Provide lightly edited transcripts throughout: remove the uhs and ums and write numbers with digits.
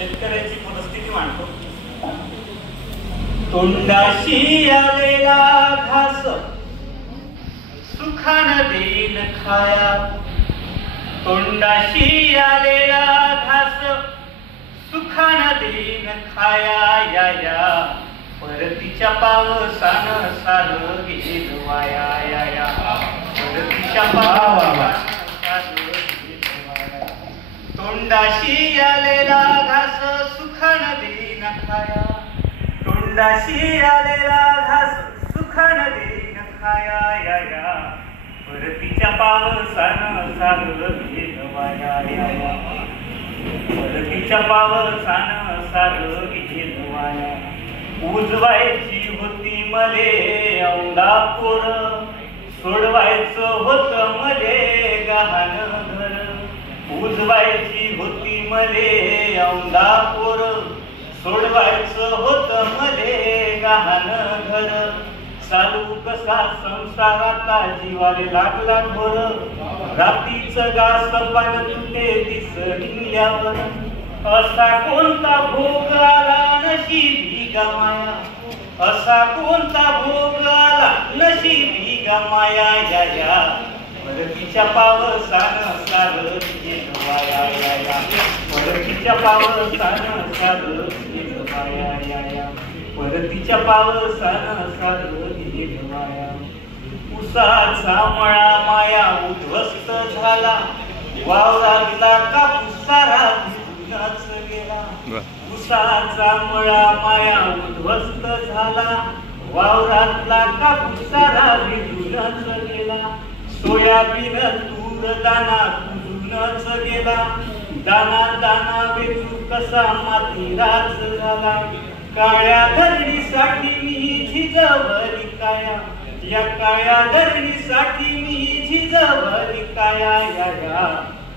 शेतकऱ्याची परिस्थिती मांडतो. तोंडाशी आलेला घास सुखान देईन खाया. तोंडाशी आलेला घास सुखान देईन खाया. या या परतीच्या पावसानं सारं गेलं वाया. या या परतीच्या पावसानं तोंडाशी आलेला घास सुखान देईन खाया. तोंडाशी आलेला घास सुखान देईन खाया. या या परतीच्या पावसानं सारं गेलं वाया. या या परतीच्या पावसानं सारं गेलं वाया. उजवायची होती मले औंधा पोर, सोडवायचं होतं मले गहाण घर. उजवायची होती मले औंधा पोर, सोडवायचं होतं मले गहाण घर. चालू कसा संसाराचा जीवाले लागला घोर. रातीचं गास पान तुटे दिसल्यावर, असा कोणता भोग आला नशिबी गमाया. असा कोणता भोग आला नशिबी गमाया. या या परतीच्या पावसानं सारं गेलं वाया. या या परतीच्या पावसानं सारं गेलं वाया. या या परतीच्या पावसानं सारं गेलं वाया. उसाचा मळा माया उद्ध्वस्त झाला, वावरातला कापूस सारा भिजूनच गेला. उसाचा मळा माया उद्ध्वस्त झाला, वावरातला कापूस सारा भिजूनच गेला. सोयाबीन तूर दाना कुजूनच गेला, दाना दाना वेचू कसा मातीराच झाला. काळ्या धरणीसाठी मी झिजवली काया, या काळ्या धरणीसाठी मी झिजवली काया. या या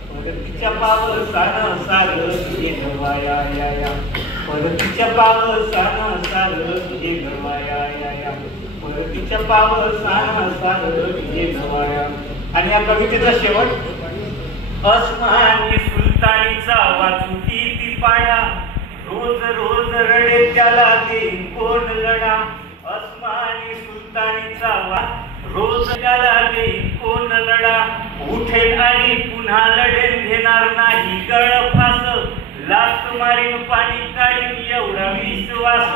परतीच्या पावसानं सारं गेलं वाया. या या परतीच्या पावसानं सारं गेलं वाया. या या परतीच्या पावसानं सारं गेलं वाया. आणि या कवितेचा शेवट, अस्मानी सुलतानीचा वाचू किती पाया. रोज रोज रडे त्याला देईन कोण लढा. अस्मानी सुलतानीचा रोज त्याला देईन कोण लढा. उठेल आणि पुन्हा लढेल घेणार नाही गळफास. लात मारीन पाणी काढीन एवढा विश्वास.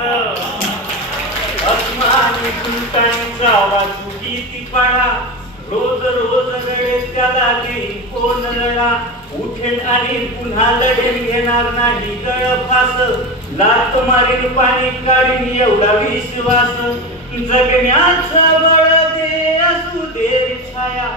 अस्मानी सुलतानीचा वाचू किती पाडा. रोज रोज रडे त्याला देईन कोण लढा. उठेल आणि पुन्हा लढेल घेणार नाही गळफास. लात मारीन पाणी काढीन एवढा विश्वास. जगण्याचं बळ दे असू दे छाया,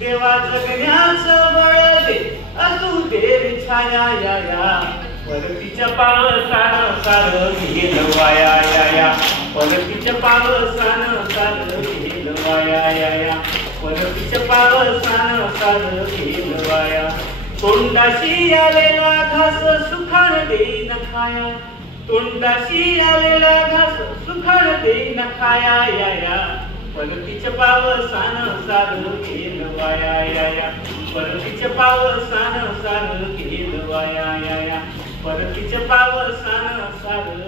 देवा जगण्याचं बळ दे असू दे छाया. या या परतीच्या पावसानं सारं गेलं वाया. या या परतीच्या पावसानं सारं गेलं वाया. या या परतीच्या पावसानं सारं गेलं वाया. तोंडाशी आलेला घास सुखान देईन खाया. तोंडाशी आलेला घास सुखान देईन खाया. या या परतीच्या पावसानं सारं गेलं वाया. या या परतीच्या पावसानं सारं गेलं वाया. या या परतीच्या पावसानं सारं